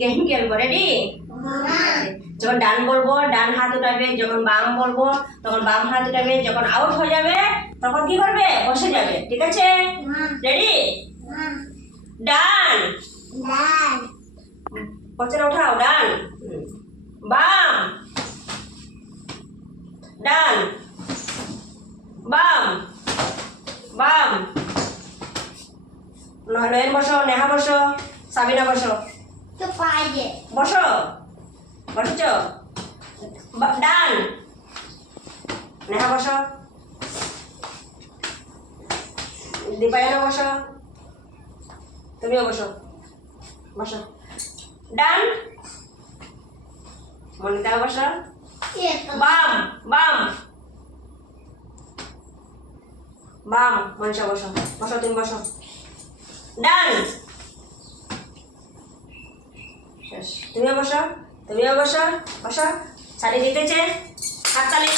Game খেলবো, ready? যখন ডান বলবো ডান হাত উঠাবে, যখন বাম বলবো তখন বাম হাত উঠাবে, যখন আউট হয়ে যাবে তখন কি করবে? বসে যাবে, ঠিক আছে? রেডি? ডান, পছনে উঠাও, ডান, বাম, ডান, বাম, বাম, নয়ন বসো, নেহা বসো, সাবিনা বসো, বসো, বসেছ? ডান, নেহা বসো, দীপায়না বসো, তুমিও বসো, বসো, ডান, মনিতা বসো, বাম, বাম, বাম, মনীষা বসো, বসো, তুমি বসো, ডান, শেষ, তুমিও বসো, তুমিও বসো, বসো, ছাড়ি দিতেছে, হাততালি।